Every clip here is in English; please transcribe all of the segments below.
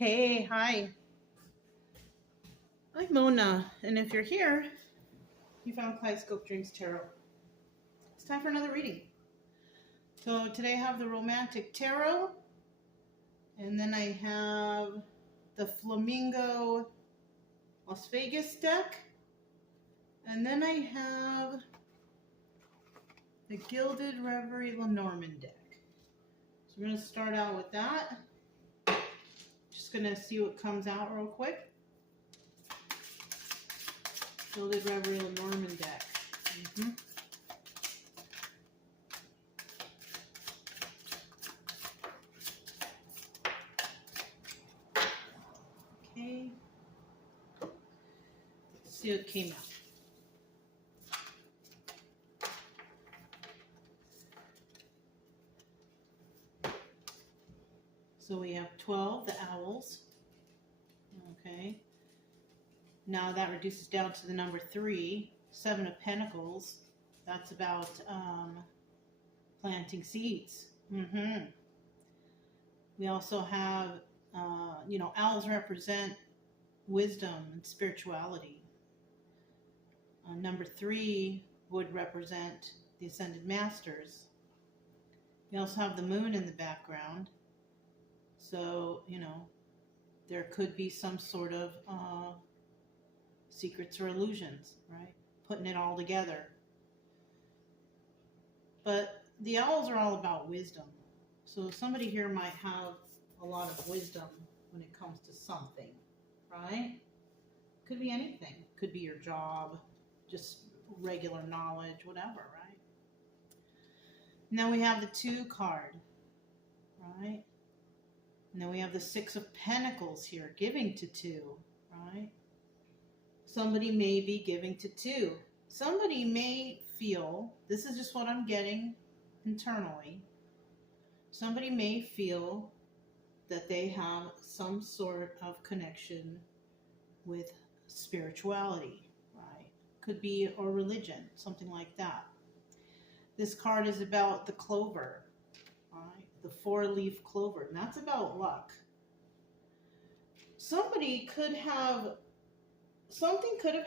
Hey, hi. I'm Mona, and if you're here, you found Kaleidoscope Dreams Tarot. It's time for another reading. So today I have the Romantic Tarot, and then I have the Flamingo Las Vegas deck, and then I have the Gilded Reverie Lenormand deck. So we're going to start out with that. Just going to see what comes out real quick. Gilded Reverie Lenormand deck. Okay. Let's see what came out. So we have 12, the owls. Okay. Now that reduces down to the number 3, 7 of Pentacles. That's about planting seeds. We also have, owls represent wisdom and spirituality. Number 3 would represent the Ascended Masters. We also have the moon in the background. So, there could be some sort of secrets or illusions, right? Putting it all together. But the owls are all about wisdom. So somebody here might have a lot of wisdom when it comes to something, right? Could be anything. Could be your job, just regular knowledge, whatever, right? Now we have the 2 card, right? And then we have the 6 of Pentacles here, giving to 2, right? Somebody may be giving to 2. Somebody may feel, this is just what I'm getting internally, somebody may feel that they have some sort of connection with spirituality, right? Could be, or religion, something like that. This card is about the clover, right? The 4-leaf clover, and that's about luck. Something could have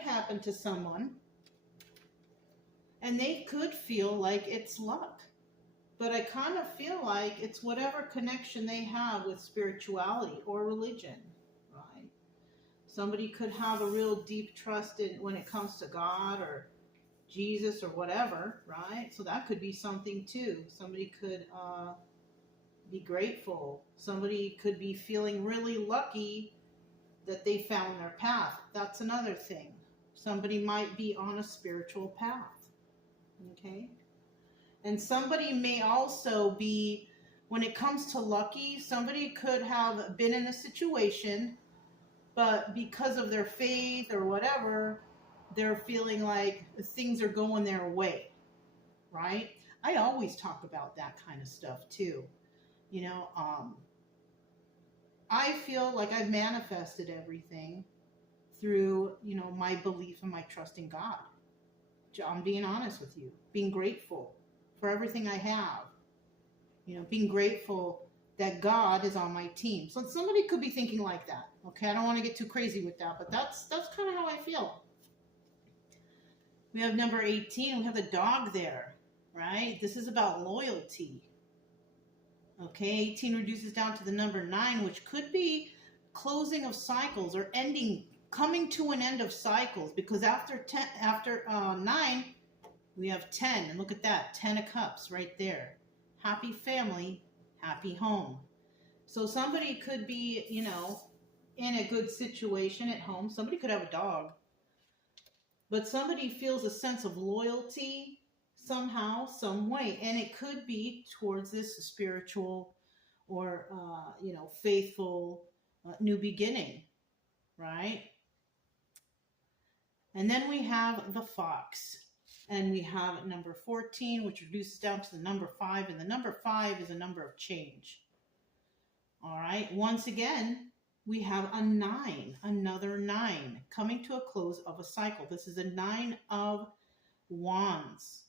happened to someone, and they could feel like it's luck. But I kind of feel like it's whatever connection they have with spirituality or religion, right? Somebody could have a real deep trust in when it comes to God or Jesus or whatever, right? So that could be something too. Somebody could be grateful. Somebody could be feeling really lucky that they found their path. That's another thing. Somebody might be on a spiritual path, okay? And somebody may also be, when it comes to lucky, somebody could have been in a situation, but because of their faith or whatever, they're feeling like things are going their way, right? I always talk about that kind of stuff too. I feel like I've manifested everything through, my belief and my trust in God. I'm being honest with you, being grateful for everything I have, being grateful that God is on my team. So somebody could be thinking like that. Okay, I don't want to get too crazy with that, but that's kind of how I feel. We have number 18. We have the dog there, right? This is about loyalty. Okay, 18 reduces down to the number 9, which could be closing of cycles or coming to an end of cycles, because after 9, we have 10, and look at that, 10 of Cups right there. Happy family, happy home. So somebody could be, in a good situation at home. Somebody could have a dog. But somebody feels a sense of loyalty somehow, some way. And it could be towards this spiritual or, faithful new beginning, right? And then we have the fox. And we have number 14, which reduces down to the number 5. And the number 5 is a number of change. All right. Once again, we have a 9, another 9, coming to a close of a cycle. This is a 9 of Wands.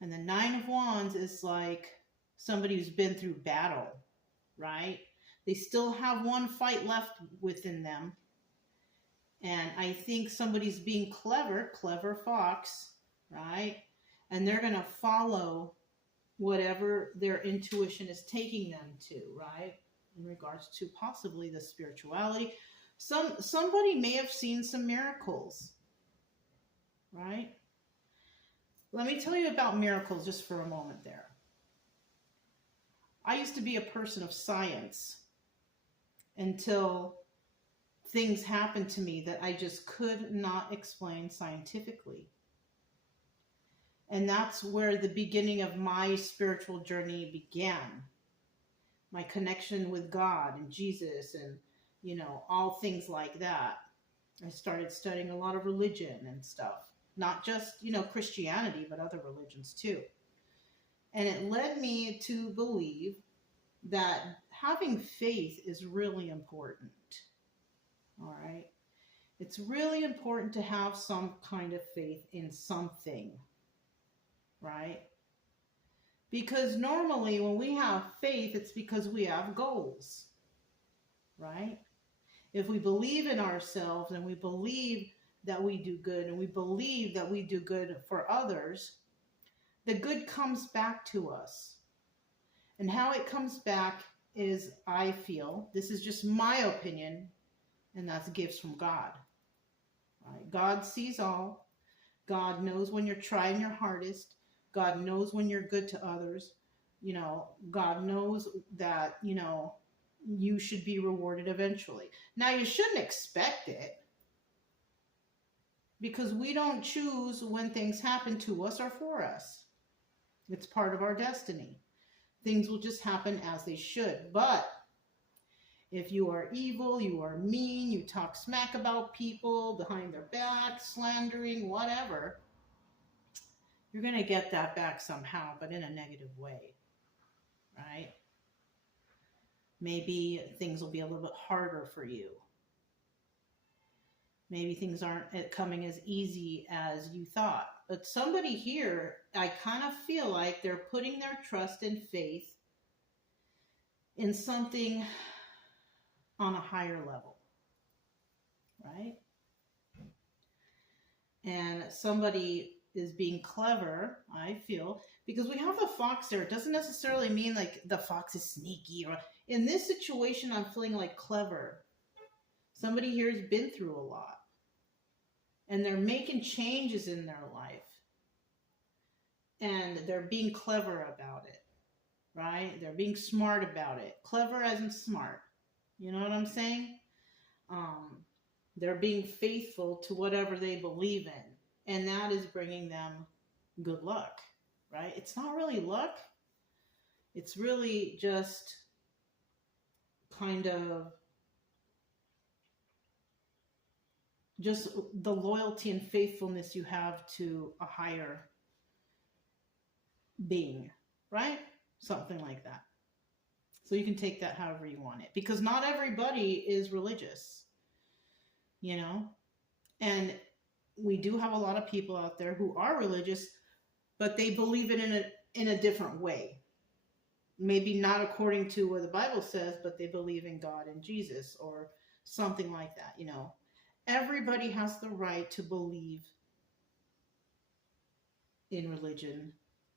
And the 9 of Wands is like somebody who's been through battle, right? They still have one fight left within them. And I think somebody's being clever fox, right? And they're going to follow whatever their intuition is taking them to, right? In regards to possibly the spirituality. Somebody may have seen some miracles, right? Let me tell you about miracles just for a moment there. I used to be a person of science until things happened to me that I just could not explain scientifically. And that's where the beginning of my spiritual journey began. My connection with God and Jesus and, all things like that. I started studying a lot of religion and stuff. Not just, Christianity, but other religions too. And it led me to believe that having faith is really important. All right? It's really important to have some kind of faith in something. Right? Because normally when we have faith, it's because we have goals. Right? If we believe in ourselves and we believe that we do good and we believe that we do good for others, the good comes back to us. And how it comes back is, I feel, this is just my opinion, and that's gifts from God. Right? God sees all. God knows when you're trying your hardest. God knows when you're good to others. God knows that, you should be rewarded eventually. Now, you shouldn't expect it, because we don't choose when things happen to us or for us. It's part of our destiny. Things will just happen as they should. But if you are evil, you are mean, you talk smack about people behind their back, slandering, whatever, you're going to get that back somehow, but in a negative way, right? Maybe things will be a little bit harder for you. Maybe things aren't coming as easy as you thought. But somebody here, I kind of feel like they're putting their trust and faith in something on a higher level, right? And somebody is being clever, I feel, because we have the fox there. It doesn't necessarily mean like the fox is sneaky. Or in this situation, I'm feeling like clever. Somebody here has been through a lot. And they're making changes in their life. And they're being clever about it, right? They're being smart about it. Clever as in smart. You know what I'm saying? They're being faithful to whatever they believe in. And that is bringing them good luck, right? It's not really luck. It's really just kind of just the loyalty and faithfulness you have to a higher being, right? Something like that. So you can take that however you want it, because not everybody is religious, and we do have a lot of people out there who are religious, but they believe it in a different way. Maybe not according to what the Bible says, but they believe in God and Jesus or something like that, Everybody has the right to believe in religion,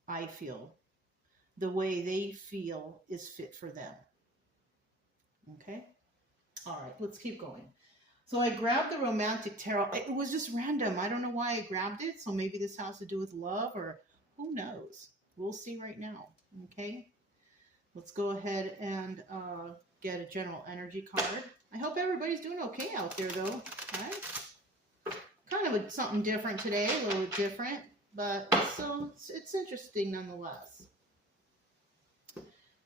I feel, the way they feel is fit for them. Okay? All right, let's keep going. So I grabbed the romantic tarot. It was just random. I don't know why I grabbed it. So maybe this has to do with love, or who knows? We'll see right now. Okay? Let's go ahead and get a general energy card. I hope everybody's doing okay out there, though. All right? Kind of something different today, a little different, but it's interesting nonetheless.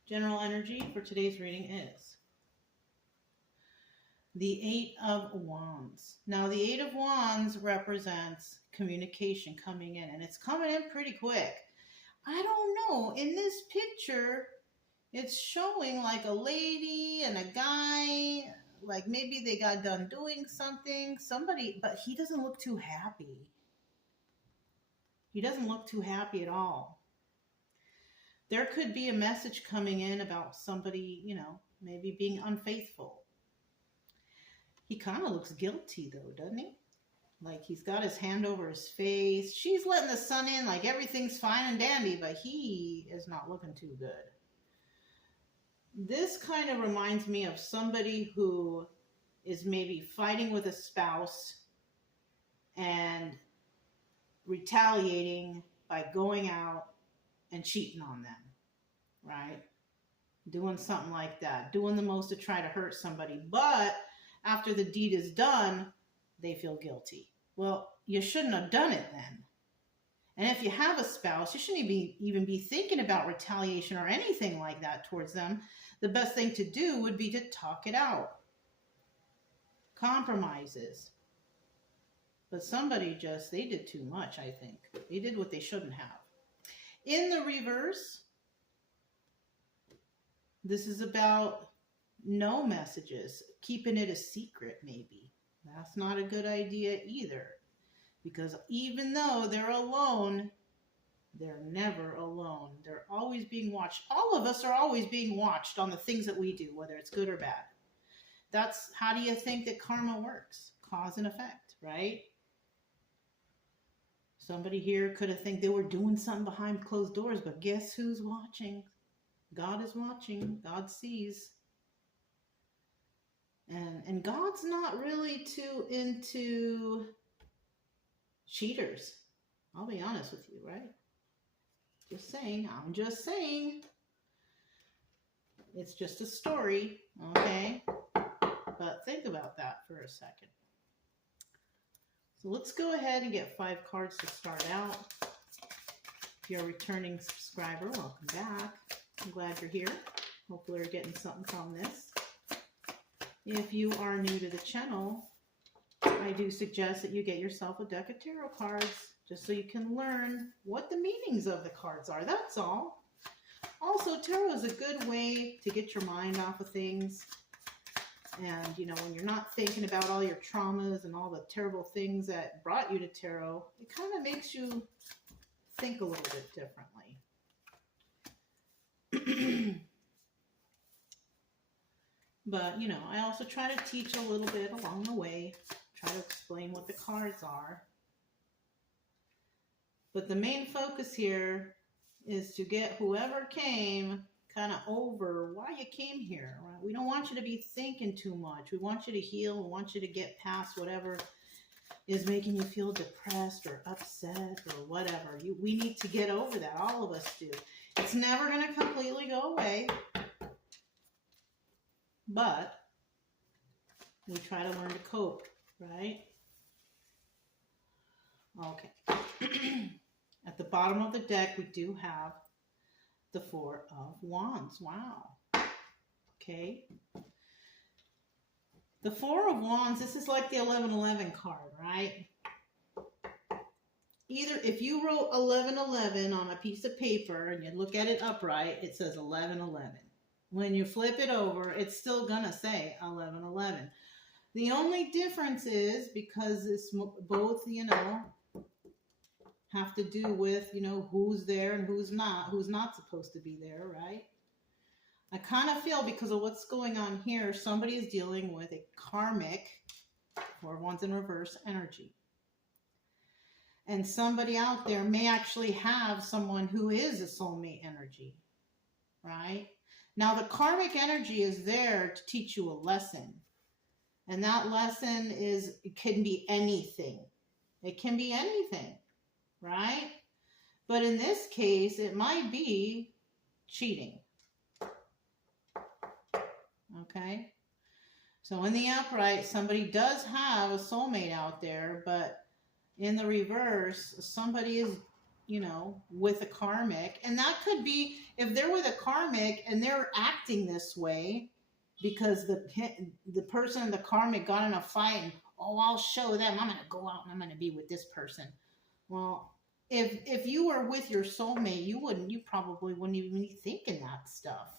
General energy for today's reading is the Eight of Wands. Now, the Eight of Wands represents communication coming in, and it's coming in pretty quick. I don't know. In this picture, it's showing like a lady and a guy, like maybe they got done doing something. Somebody, but he doesn't look too happy. He doesn't look too happy at all. There could be a message coming in about somebody, maybe maybe being unfaithful. He kind of looks guilty though, doesn't he? Like he's got his hand over his face. She's letting the sun in like everything's fine and dandy, but he is not looking too good. This kind of reminds me of somebody who is maybe fighting with a spouse and retaliating by going out and cheating on them, right? Doing something like that, doing the most to try to hurt somebody. But after the deed is done, they feel guilty. Well, you shouldn't have done it then. And if you have a spouse, you shouldn't even be thinking about retaliation or anything like that towards them. The best thing to do would be to talk it out. Compromises. But somebody they did too much, I think. They did what they shouldn't have. In the reverse, this is about no messages, keeping it a secret maybe. That's not a good idea either. Because even though they're alone, they're never alone. They're always being watched. All of us are always being watched on the things that we do, whether it's good or bad. That's how do you think that karma works? Cause and effect, right? Somebody here could have think they were doing something behind closed doors, but guess who's watching? God is watching. God sees. And God's not really too into cheaters. I'll be honest with you, right? Just saying. I'm just saying. It's just a story, okay? But think about that for a second. So let's go ahead and get 5 cards to start out. If you're a returning subscriber, welcome back. I'm glad you're here. Hopefully you're getting something from this. If you are new to the channel, I do suggest that you get yourself a deck of tarot cards just so you can learn what the meanings of the cards are. That's all. Also, tarot is a good way to get your mind off of things. And, you know, when you're not thinking about all your traumas and all the terrible things that brought you to tarot, it kind of makes you think a little bit differently. But, you know, I also try to teach a little bit along the way, try to explain what the cards are. But the main focus here is to get whoever came kind of over why you came here, right? We don't want you to be thinking too much. We want you to heal. We want you to get past whatever is making you feel depressed or upset or whatever. We need to get over that. All of us do. It's never going to completely go away. But we try to learn to cope, right? Okay. At the bottom of the deck, we do have the 4 of Wands. Wow. Okay. The 4 of Wands, this is like the 1111 card, right? Either if you wrote 1111 on a piece of paper and you look at it upright, it says 1111. When you flip it over, it's still gonna say 1111. The only difference is because it's both, you know, have to do with, you know, who's there and who's not supposed to be there, right? I kind of feel because of what's going on here, somebody is dealing with a karmic, or Wands in reverse energy. And somebody out there may actually have someone who is a soulmate energy, right? Now, the karmic energy is there to teach you a lesson. And that lesson it can be anything. It can be anything, right? But in this case, it might be cheating. Okay? So in the upright, somebody does have a soulmate out there, but in the reverse, somebody is, you know, with a karmic. And that could be, if they're with a karmic and they're acting this way because the person in the karmic got in a fight and, oh, I'll show them, I'm going to go out and I'm going to be with this person. Well, if you were with your soulmate, you probably wouldn't even be thinking that stuff.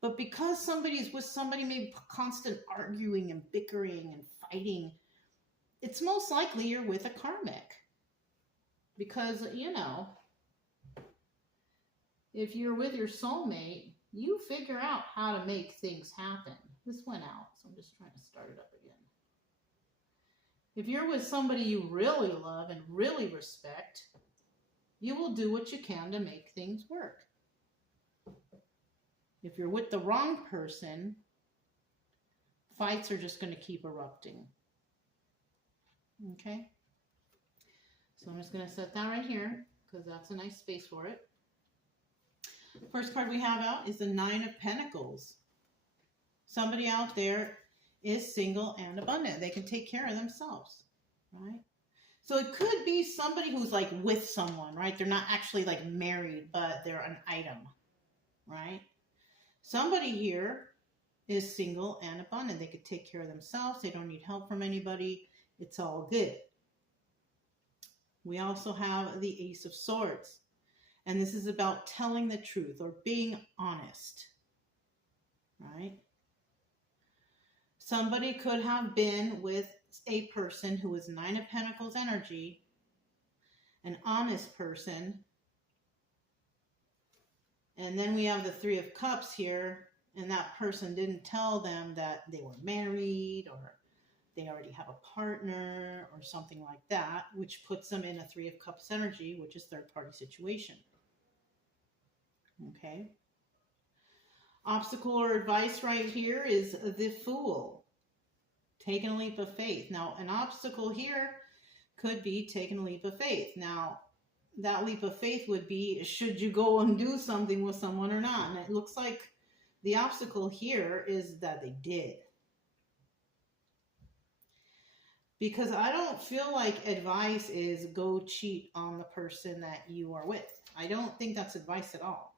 But because somebody's with somebody, maybe constant arguing and bickering and fighting, it's most likely you're with a karmic. Because, you know, if you're with your soulmate, You figure out how to make things happen. This went out, so I'm just trying to start it up again. If you're with somebody you really love and really respect, you will do what you can to make things work. If you're with the wrong person, fights are just going to keep erupting. Okay? So I'm just going to set that right here because that's a nice space for it. First card we have out is the Nine of Pentacles. Somebody out there is single and abundant. They can take care of themselves, right? So it could be somebody who's like with someone, right? They're not actually like married, but they're an item, right? Somebody here is single and abundant. They could take care of themselves. They don't need help from anybody. It's all good. We also have the Ace of Swords. And this is about telling the truth or being honest, right? Somebody could have been with a person who is Nine of Pentacles energy, an honest person. And then we have the Three of Cups here, and that person didn't tell them that they were married or they already have a partner or something like that, which puts them in a Three of Cups energy, which is third-party situation. Okay. Obstacle or advice right here is the Fool. Taking a leap of faith. Now, an obstacle here could be taking a leap of faith. Now, that leap of faith would be, should you go and do something with someone or not? And it looks like the obstacle here is that they did. Because I don't feel like advice is go cheat on the person that you are with. I don't think that's advice at all.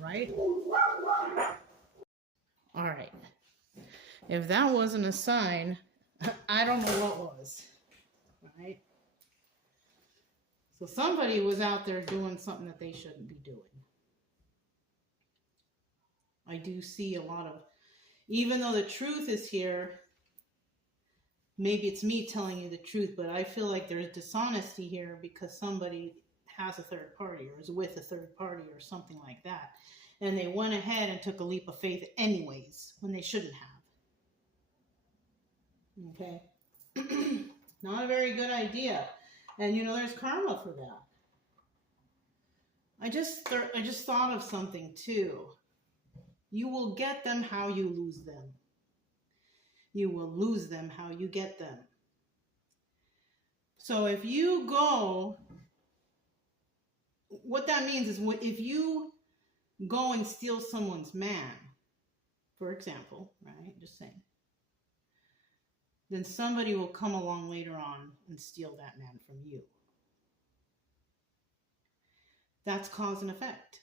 Right? All right. If that wasn't a sign, I don't know what was. Right? So somebody was out there doing something that they shouldn't be doing. I do see a lot of, even though the truth is here, maybe it's me telling you the truth, but I feel like there's dishonesty here because somebody has a third party or is with a third party or something like that. And they went ahead and took a leap of faith anyways when they shouldn't have. Okay? Not a very good idea. And you know, there's karma for that. I just thought of something too. You will get them how you lose them. You will lose them how you get them. So if you go, what that means is if you go and steal someone's man, for example, right? Just saying. Then somebody will come along later on and steal that man from you. That's cause and effect.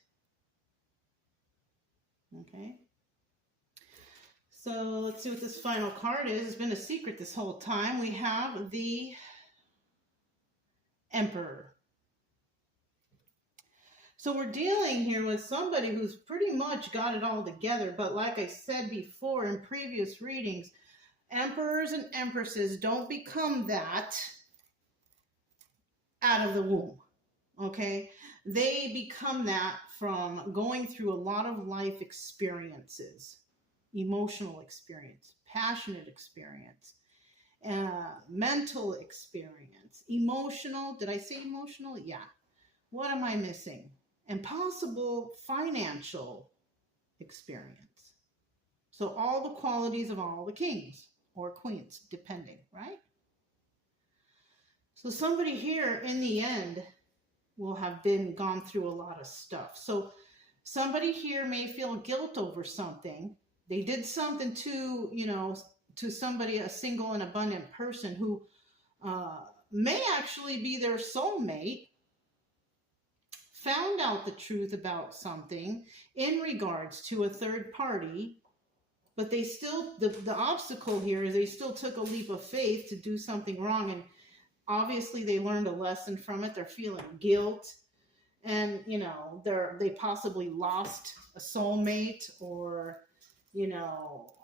Okay? So let's see what this final card is. It's been a secret this whole time. We have the Emperor. So we're dealing here with somebody who's pretty much got it all together. But like I said before in previous readings, emperors and empresses don't become that out of the womb. Okay? They become that from going through a lot of life experiences. Emotional experience, passionate experience, mental experience, emotional. Did I say emotional? Yeah. What am I missing? And possible financial experience. So all the qualities of all the kings or queens, depending, right? So somebody here in the end will have gone through a lot of stuff. So somebody here may feel guilt over something. They did something to, to somebody, a single and abundant person who may actually be their soulmate, found out the truth about something in regards to a third party, but they still, the obstacle here is they still took a leap of faith to do something wrong. And obviously they learned a lesson from it. They're feeling guilt. And, they possibly lost a soulmate or,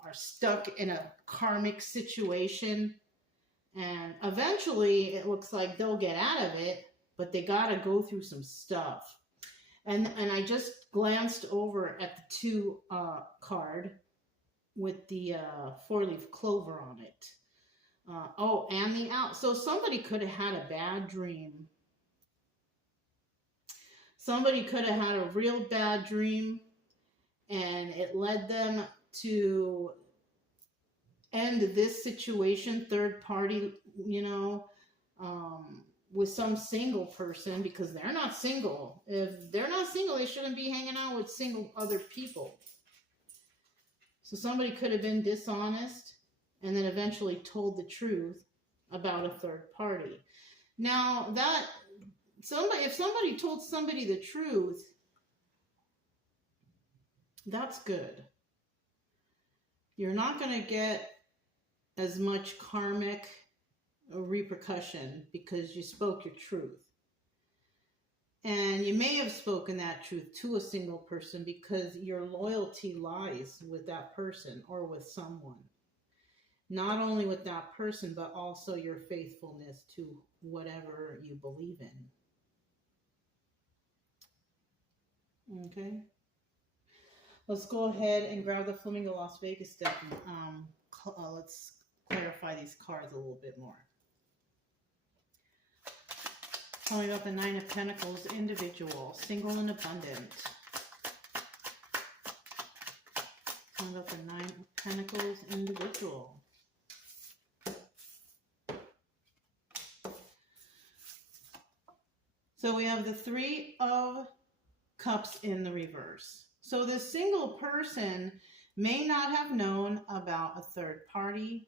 are stuck in a karmic situation. And eventually it looks like they'll get out of it, but they got to go through some stuff. And I just glanced over at the 2 card with the 4-leaf clover on it. Oh, and the out. So somebody could have had a bad dream. Somebody could have had a real bad dream, and it led them to end this situation, third party, with some single person, because they're not single. If they're not single, they shouldn't be hanging out with single other people. So somebody could have been dishonest and then eventually told the truth about a third party. Now, if somebody told somebody the truth, that's good. You're not going to get as much karmic repercussion because you spoke your truth. And you may have spoken that truth to a single person because your loyalty lies with that person or with someone. Not only with that person, but also your faithfulness to whatever you believe in. Okay. Let's go ahead and grab the Flamingo Las Vegas deck. Let's clarify these cards a little bit more. Tell me about the 9 of Pentacles, individual, single and abundant. Tell me about the 9 of Pentacles, individual. So we have the 3 of Cups in the reverse. So the single person may not have known about a third party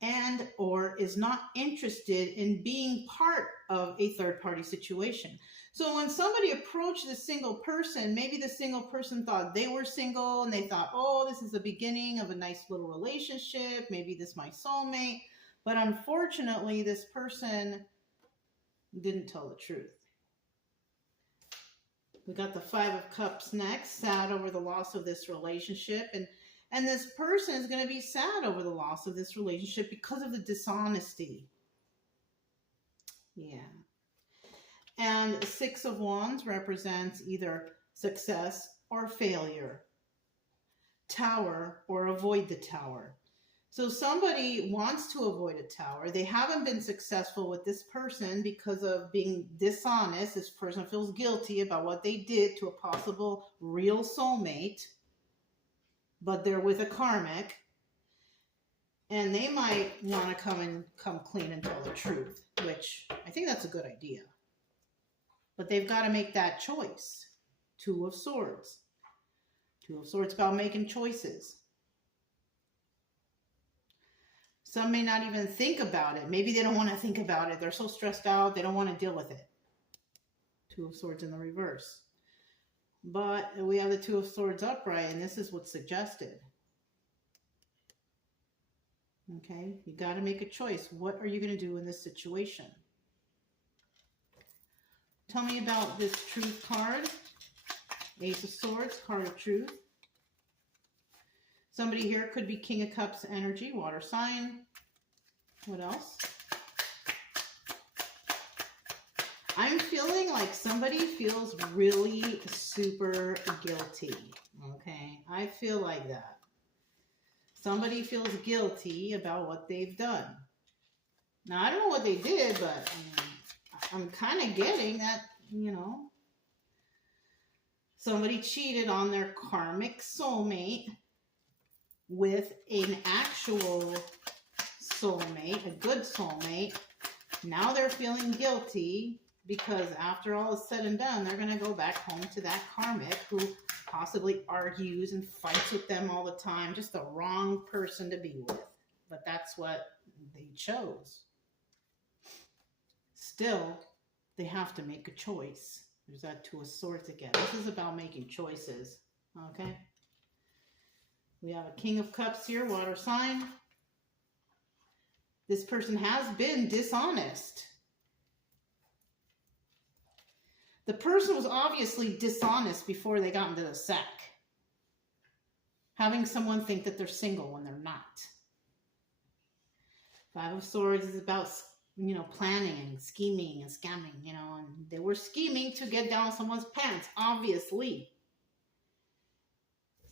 and or is not interested in being part of a third party situation. So when somebody approached the single person, maybe the single person thought they were single and they thought, oh, this is the beginning of a nice little relationship. Maybe this is my soulmate. But unfortunately, this person didn't tell the truth. We got the 5 of Cups next, sad over the loss of this relationship. And this person is going to be sad over the loss of this relationship because of the dishonesty. Yeah. And 6 of Wands represents either success or failure. Tower or avoid the tower. So somebody wants to avoid a tower. They haven't been successful with this person because of being dishonest. This person feels guilty about what they did to a possible real soulmate. But they're with a karmic. And they might want to come clean and tell the truth. Which, I think that's a good idea. But they've got to make that choice. 2 of Swords. 2 of Swords about making choices. Some may not even think about it. Maybe they don't want to think about it. They're so stressed out, they don't want to deal with it. 2 of Swords in the reverse. But we have the 2 of Swords upright, and this is what's suggested. Okay, you got to make a choice. What are you going to do in this situation? Tell me about this Truth card. Ace of Swords, card of truth. Somebody here could be King of Cups energy, water sign. What else? I'm feeling like somebody feels really super guilty. Okay, I feel like that. Somebody feels guilty about what they've done. Now, I don't know what they did, but I'm kind of getting that, somebody cheated on their karmic soulmate with an actual soulmate, a good soulmate. Now they're feeling guilty because after all is said and done, they're going to go back home to that karmic who possibly argues and fights with them all the time. Just the wrong person to be with. But that's what they chose. Still, they have to make a choice. There's that 2 of Swords again. This is about making choices. Okay? We have a King of Cups here, water sign. This person has been dishonest. The person was obviously dishonest before they got into the sack. Having someone think that they're single when they're not. 5 of Swords is about planning and scheming and scamming, and they were scheming to get down someone's pants, obviously.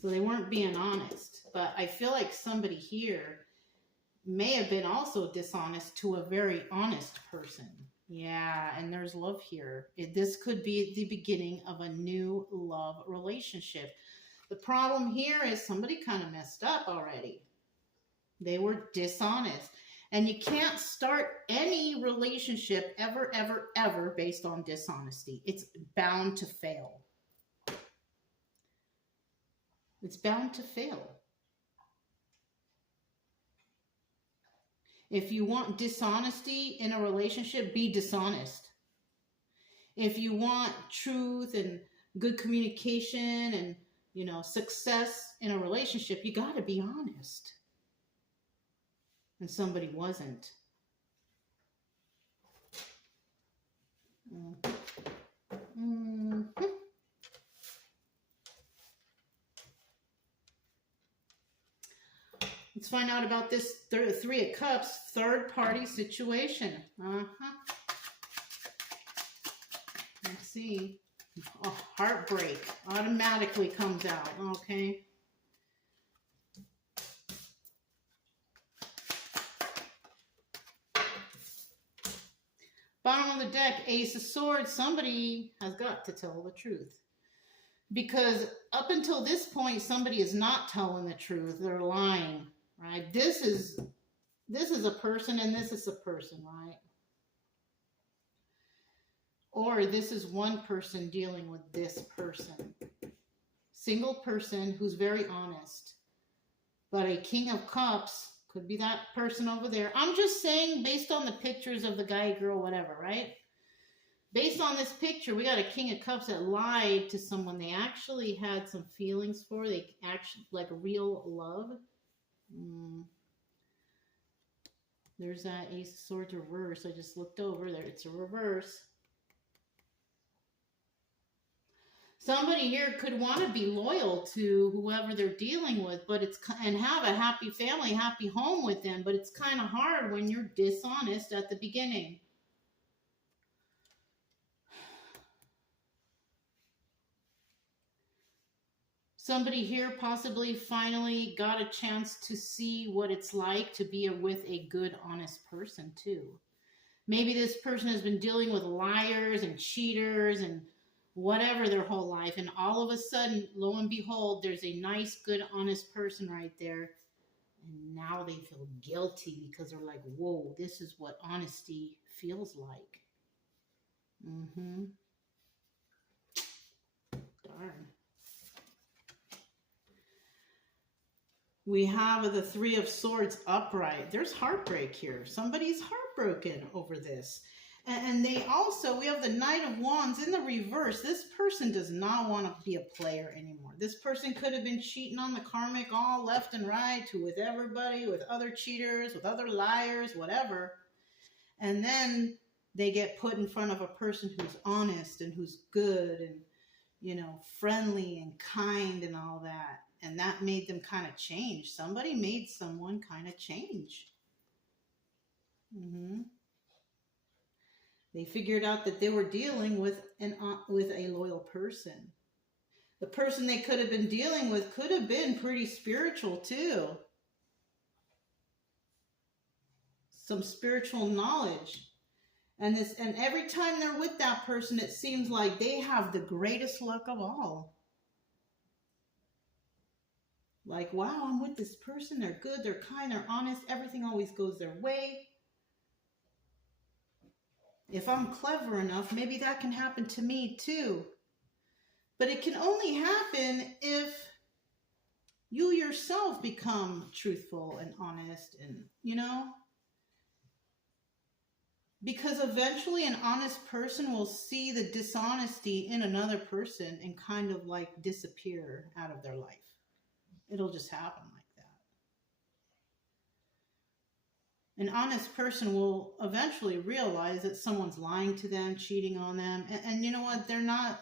So they weren't being honest. But I feel like somebody here may have been also dishonest to a very honest person. Yeah, and there's love here. This could be the beginning of a new love relationship. The problem here is somebody kind of messed up already. They were dishonest. And you can't start any relationship ever, ever, ever based on dishonesty. It's bound to fail. It's bound to fail. If you want dishonesty in a relationship, be dishonest. If you want truth and good communication and, success in a relationship, you got to be honest. And somebody wasn't. Mm-hmm. Let's find out about this Three of Cups, third-party situation. Let's see. Oh, heartbreak automatically comes out, okay? Bottom of the deck, Ace of Swords. Somebody has got to tell the truth. Because up until this point, somebody is not telling the truth. They're lying, right? This is a person and this is a person, right? Or this is one person dealing with this person. Single person who's very honest. But a King of Cups could be that person over there. I'm just saying based on the pictures of the guy, girl, whatever, right? Based on this picture, we got a King of Cups that lied to someone they actually had some feelings for. They actually, like real love. There's that Ace of Swords reverse. I just looked over there. It's a reverse. Somebody here could want to be loyal to whoever they're dealing with, and have a happy family, happy home with them, but it's kind of hard when you're dishonest at the beginning. Somebody here possibly finally got a chance to see what it's like to be with a good, honest person too. Maybe this person has been dealing with liars and cheaters and whatever their whole life, and all of a sudden, lo and behold, there's a nice, good, honest person right there, and now they feel guilty because they're like, whoa, this is what honesty feels like. Darn. We have the Three of Swords upright. There's heartbreak here. Somebody's heartbroken over this. And we have the Knight of Wands in the reverse. This person does not want to be a player anymore. This person could have been cheating on the karmic all left and right with everybody, with other cheaters, with other liars, whatever. And then they get put in front of a person who's honest and who's good and, friendly and kind and all that. And that made them kind of change. Somebody made someone kind of change. They figured out that they were dealing with a loyal person. The person they could have been dealing with could have been pretty spiritual too. Some spiritual knowledge. And every time they're with that person, it seems like they have the greatest luck of all. Like, wow, I'm with this person. They're good, they're kind, they're honest. Everything always goes their way. If I'm clever enough, maybe that can happen to me too. But it can only happen if you yourself become truthful and honest and, because eventually an honest person will see the dishonesty in another person and kind of like disappear out of their life. It'll just happen like that. An honest person will eventually realize that someone's lying to them, cheating on them. And you know what? They're not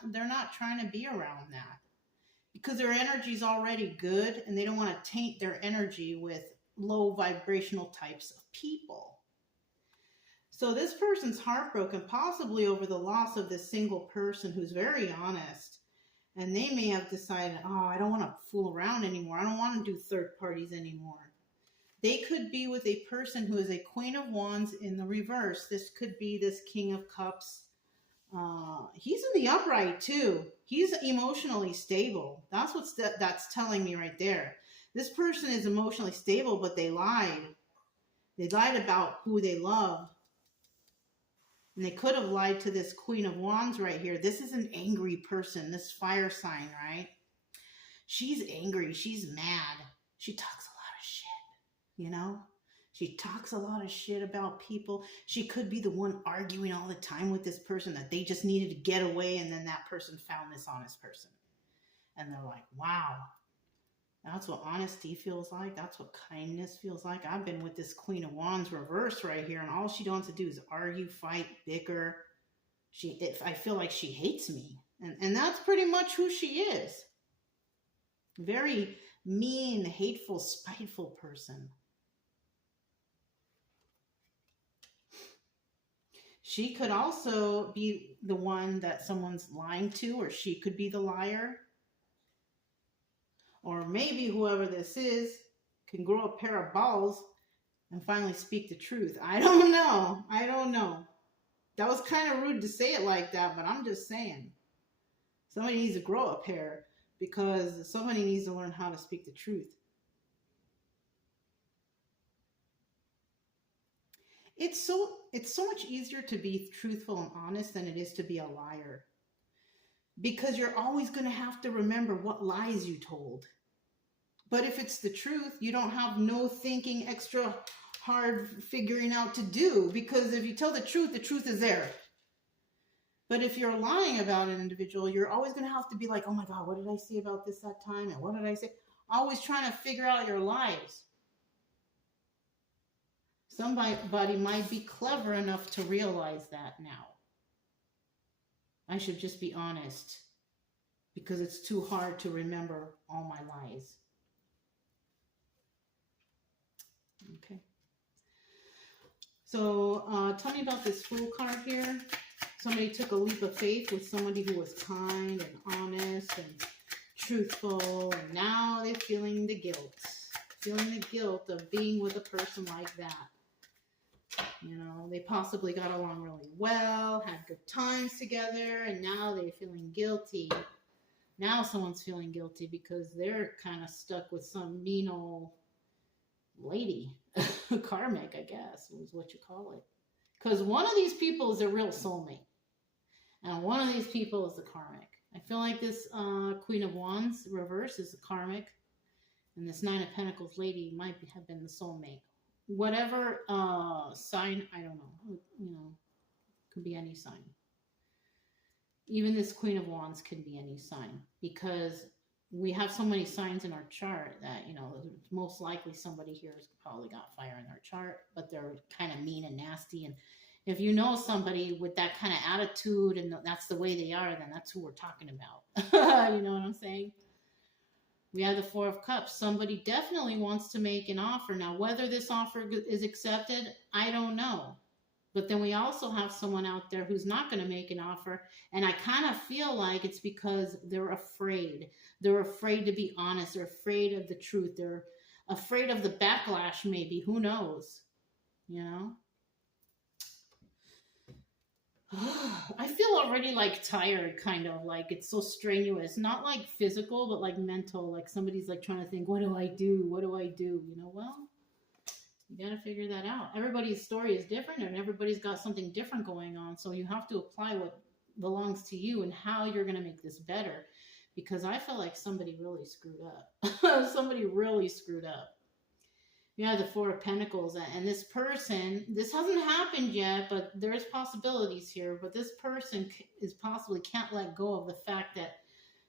trying to be around that because their energy's already good and they don't want to taint their energy with low vibrational types of people. So this person's heartbroken, possibly over the loss of this single person who's very honest. And they may have decided, oh, I don't want to fool around anymore. I don't want to do third parties anymore. They could be with a person who is a Queen of Wands in the reverse. This could be this King of Cups. He's in the upright too. He's emotionally stable. That's telling me right there. This person is emotionally stable, but they lied. They lied about who they love. And they could have lied to this Queen of Wands right here. This is an angry person, this fire sign, right? She's angry. She's mad. She talks a lot of shit, you know? She talks a lot of shit about people. She could be the one arguing all the time with this person that they just needed to get away, and then that person found this honest person. And they're like, wow, that's what honesty feels like. That's what kindness feels like. I've been with this Queen of Wands reverse right here, and all she wants to do is argue, fight, bicker. I feel like she hates me. And that's pretty much who she is. Very mean, hateful, spiteful person. She could also be the one that someone's lying to, or she could be the liar. Or maybe whoever this is can grow a pair of balls and finally speak the truth. I don't know. I don't know. That was kind of rude to say it like that, but I'm just saying. Somebody needs to grow a pair because somebody needs to learn how to speak the truth. It's so much easier to be truthful and honest than it is to be a liar. Because you're always going to have to remember what lies you told. But if it's the truth, you don't have no thinking extra hard figuring out to do. Because if you tell the truth is there. But if you're lying about an individual, you're always going to have to be like, oh my God, what did I say about this that time? And what did I say? Always trying to figure out your lies. Somebody might be clever enough to realize that now. I should just be honest because it's too hard to remember all my lies. Okay. So tell me about this Fool card here. Somebody took a leap of faith with somebody who was kind and honest and truthful, and now they're feeling the guilt. Feeling the guilt of being with a person like that. You know, they possibly got along really well, had good times together, and now they're feeling guilty. Now someone's feeling guilty because they're kind of stuck with some mean old lady. Karmic, I guess, is what you call it. Because one of these people is a real soulmate. And one of these people is the karmic. I feel like this Queen of Wands reverse is the karmic. And this Nine of Pentacles lady might have been the soulmate. Whatever sign, I don't know. You know, could be any sign. Even this Queen of Wands can be any sign. Because we have so many signs in our chart that, you know, most likely somebody here has probably got fire in their chart. But they're kind of mean and nasty. And if you know somebody with that kind of attitude and that's the way they are, then that's who we're talking about. You know what I'm saying? We have the Four of Cups. Somebody definitely wants to make an offer. Now, whether this offer is accepted, I don't know. But then we also have someone out there who's not going to make an offer. And I kind of feel like it's because they're afraid. They're afraid to be honest. They're afraid of the truth. They're afraid of the backlash, maybe. Who knows? You know? I feel already like tired, kind of like it's so strenuous, not like physical, but like mental, like somebody's like trying to think, what do I do? What do I do? You know, well, you got to figure that out. Everybody's story is different and everybody's got something different going on. So you have to apply what belongs to you and how you're going to make this better. Because I feel like somebody really screwed up. Somebody really screwed up. You have the Four of Pentacles, and this person, this hasn't happened yet, but there's possibilities here, but this person is possibly can't let go of the fact that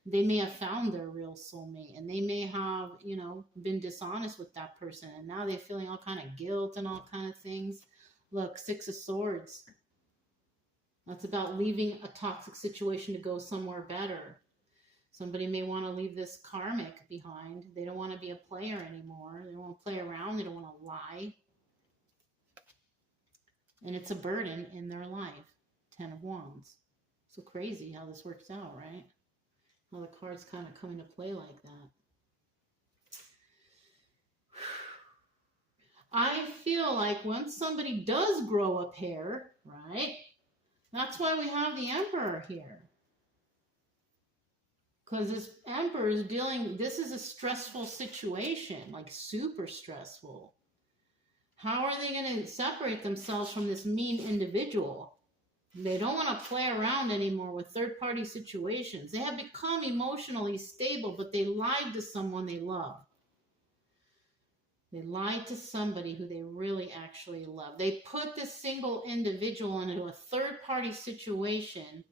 they may have found their real soulmate, and they may have, you know, been dishonest with that person, and now they're feeling all kind of guilt and all kind of things. Look, Six of Swords. That's about leaving a toxic situation to go somewhere better. Somebody may want to leave this karmic behind. They don't want to be a player anymore. They don't want to play around. They don't want to lie. And it's a burden in their life. 10 of Wands. So crazy how this works out, right? How the cards kind of come into play like that. I feel like when somebody does grow a pair, right? That's why we have the Emperor here. Because this Emperor is dealing, this is a stressful situation, like super stressful. How are they going to separate themselves from this mean individual? They don't want to play around anymore with third-party situations. They have become emotionally stable, but they lied to someone they love. They lied to somebody who they really actually love. They put this single individual into a third-party situation,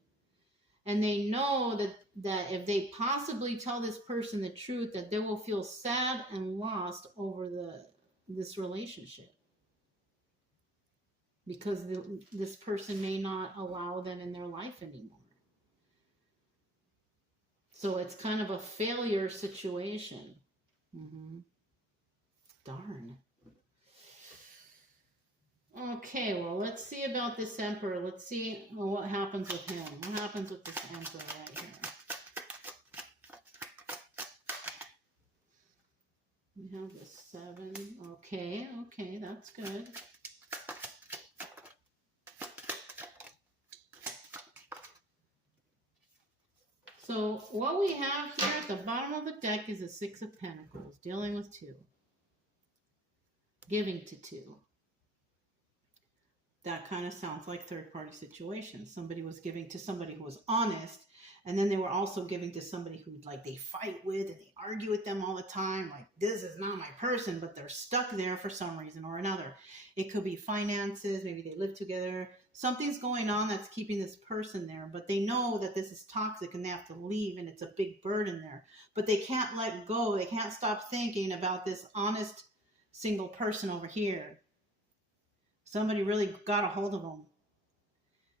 and they know that if they possibly tell this person the truth, that they will feel sad and lost over this relationship. Because this person may not allow them in their life anymore. So it's kind of a failure situation. Darn. Okay, well, let's see about this Emperor. Let's see what happens with him. What happens with this Emperor right here? We have the 7. Okay, that's good. So what we have here at the bottom of the deck is a 6 of Pentacles, dealing with 2. Giving to 2. That kind of sounds like third-party situations. Somebody was giving to somebody who was honest, and then they were also giving to somebody who like they fight with and they argue with them all the time. Like, this is not my person, but they're stuck there for some reason or another. It could be finances. Maybe they live together. Something's going on that's keeping this person there, but they know that this is toxic and they have to leave, and it's a big burden there. But they can't let go. They can't stop thinking about this honest single person over here. Somebody really got a hold of them,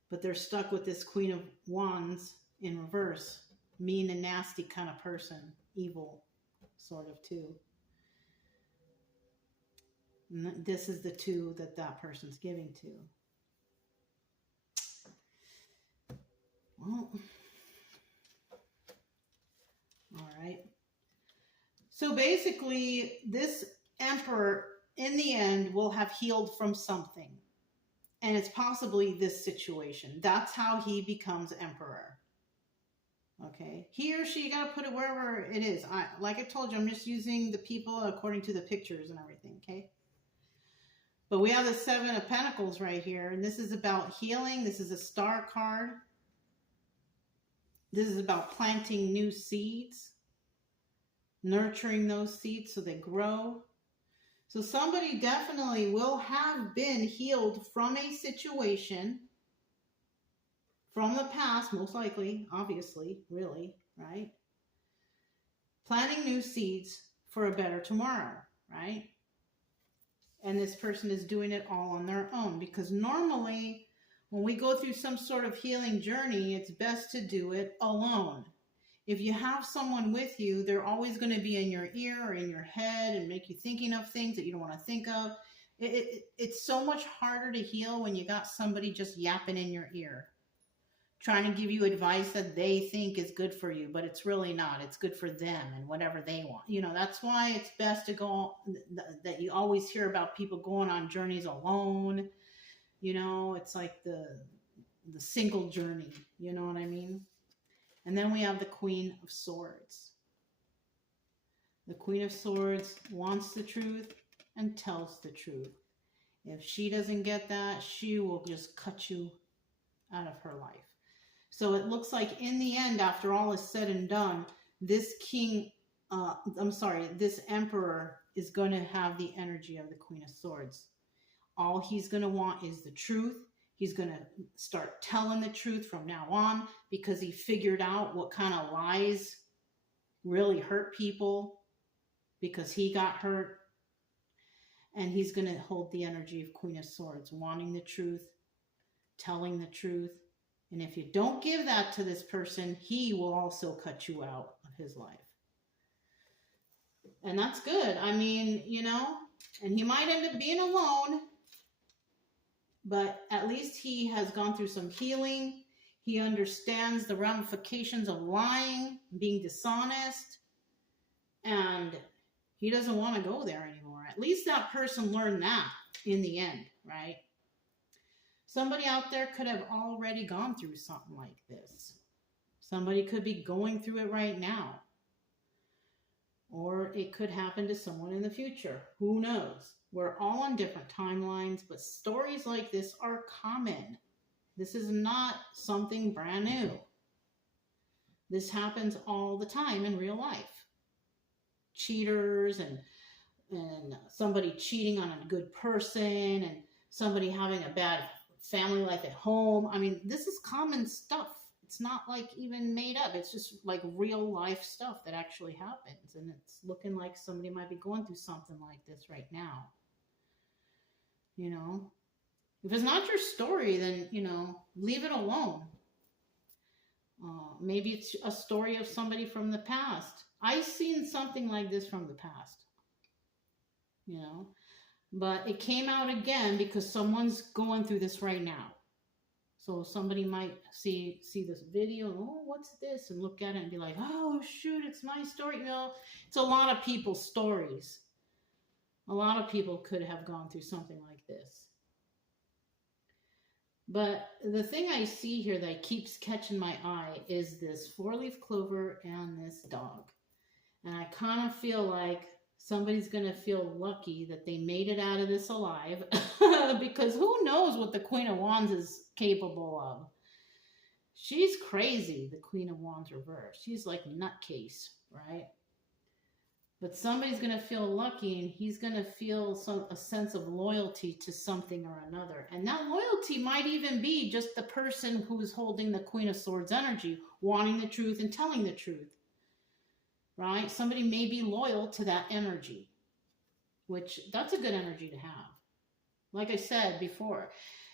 but they're stuck with this Queen of Wands in reverse. Mean and nasty kind of person. Evil, sort of, too. And this is the 2 that person's giving to. Well, all right. So basically, this Emperor, in the end, will have healed from something. And it's possibly this situation. That's how he becomes Emperor. Okay? He or she, you got to put it wherever it is. Like I told you, I'm just using the people according to the pictures and everything, okay? But we have the 7 of Pentacles right here. And this is about healing. This is a star card. This is about planting new seeds. Nurturing those seeds so they grow. So somebody definitely will have been healed from a situation from the past, most likely, obviously, really, right? Planting new seeds for a better tomorrow, right? And this person is doing it all on their own, because normally when we go through some sort of healing journey, it's best to do it alone. If you have someone with you, they're always going to be in your ear or in your head and make you thinking of things that you don't want to think of. It's so much harder to heal when you got somebody just yapping in your ear, trying to give you advice that they think is good for you, but it's really not. It's good for them and whatever they want. You know, that's why it's best to go, that you always hear about people going on journeys alone. You know, it's like the single journey. You know what I mean? And then we have the Queen of Swords. The Queen of Swords wants the truth and tells the truth. If she doesn't get that, she will just cut you out of her life. So it looks like in the end, after all is said and done, this this Emperor is going to have the energy of the Queen of Swords. All he's going to want is the truth. He's going to start telling the truth from now on, because he figured out what kind of lies really hurt people, because he got hurt. And he's going to hold the energy of Queen of Swords, wanting the truth, telling the truth. And if you don't give that to this person, he will also cut you out of his life. And that's good. I mean, you know, and he might end up being alone. but at least he has gone through some healing. He understands the ramifications of lying, being dishonest, and he doesn't want to go there anymore. At least that person learned that in the end, right? Somebody out there could have already gone through something like this. Somebody could be going through it right now. Or it could happen to someone in the future. Who knows? We're all on different timelines, but stories like this are common. This is not something brand new. This happens all the time in real life. Cheaters and somebody cheating on a good person and somebody having a bad family life at home. I mean, this is common stuff. It's not like even made up. It's just like real life stuff that actually happens. And it's looking like somebody might be going through something like this right now. You know, if it's not your story, then, you know, leave it alone. Maybe it's a story of somebody from the past. I've seen something like this from the past, you know, but it came out again because someone's going through this right now. So somebody might see this video, oh, what's this? And look at it and be like, oh, shoot, it's my story. You know, it's a lot of people's stories. A lot of people could have gone through something like this. But the thing I see here that keeps catching my eye is this 4-leaf clover and this dog. And I kind of feel like somebody's going to feel lucky that they made it out of this alive because who knows what the Queen of Wands is capable of. She's crazy, the Queen of Wands reverse. She's like nutcase, right? But somebody's going to feel lucky and he's going to feel a sense of loyalty to something or another. And that loyalty might even be just the person who's holding the Queen of Swords energy, wanting the truth and telling the truth. Right? Somebody may be loyal to that energy, which that's a good energy to have. Like I said before,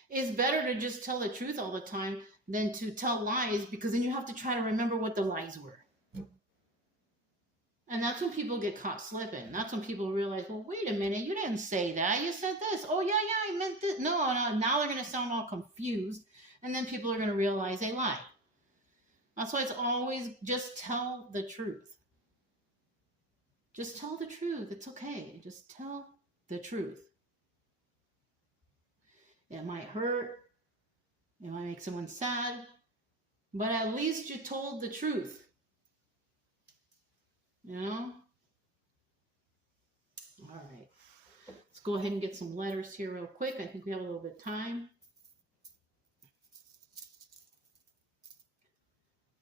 it's better to just tell the truth all the time than to tell lies, because then you have to try to remember what the lies were. And that's when people get caught slipping. That's when people realize, well, wait a minute, you didn't say that. You said this. Oh, yeah, I meant this. No, now they're going to sound all confused. And then people are going to realize they lied. That's why it's always just tell the truth. Just tell the truth. It's okay. Just tell the truth. It might hurt. It might make someone sad. But at least you told the truth. You know? All right. Let's go ahead and get some letters here real quick. I think we have a little bit of time.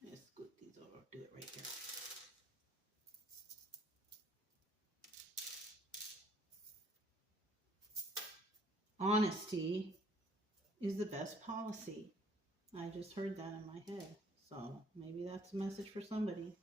Let's scoot these over. I'll do it right here. Honesty is the best policy. I just heard that in my head. So maybe that's a message for somebody.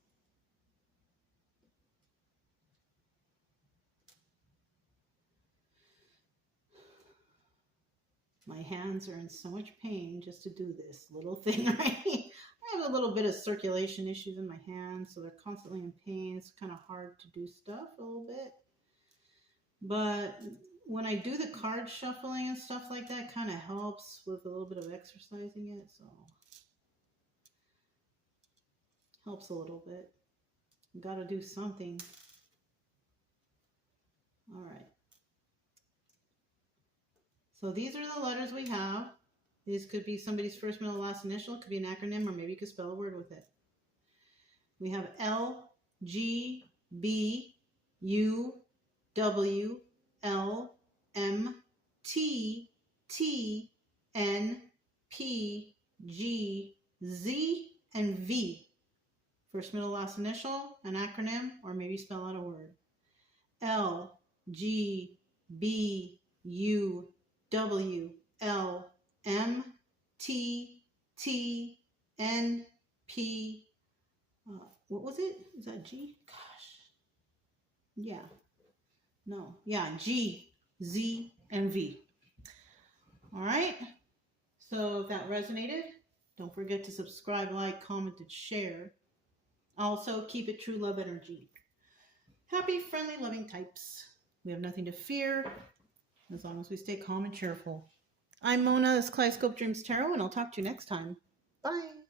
My hands are in so much pain just to do this little thing, right? I have a little bit of circulation issues in my hands, so they're constantly in pain. It's kind of hard to do stuff a little bit. But when I do the card shuffling and stuff like that, kind of helps with a little bit of exercising it, so helps a little bit. You got to do something. All right. So these are the letters we have. These could be somebody's first, middle, last initial. It could be an acronym, or maybe you could spell a word with it. We have L, G, B, U, W, L, M, T, T, N, P, G, Z, and V. First, middle, last initial, an acronym, or maybe spell out a word. L, G, B, U, W, L, M, T, T, N, P, what was it? Is that G? Gosh. Yeah. No. Yeah, G, Z, and V. All right. So if that resonated, don't forget to subscribe, like, comment, and share. Also, keep it true love energy. Happy, friendly, loving types. We have nothing to fear as long as we stay calm and cheerful. I'm Mona, this is Kaleidoscope Dreams Tarot, and I'll talk to you next time. Bye.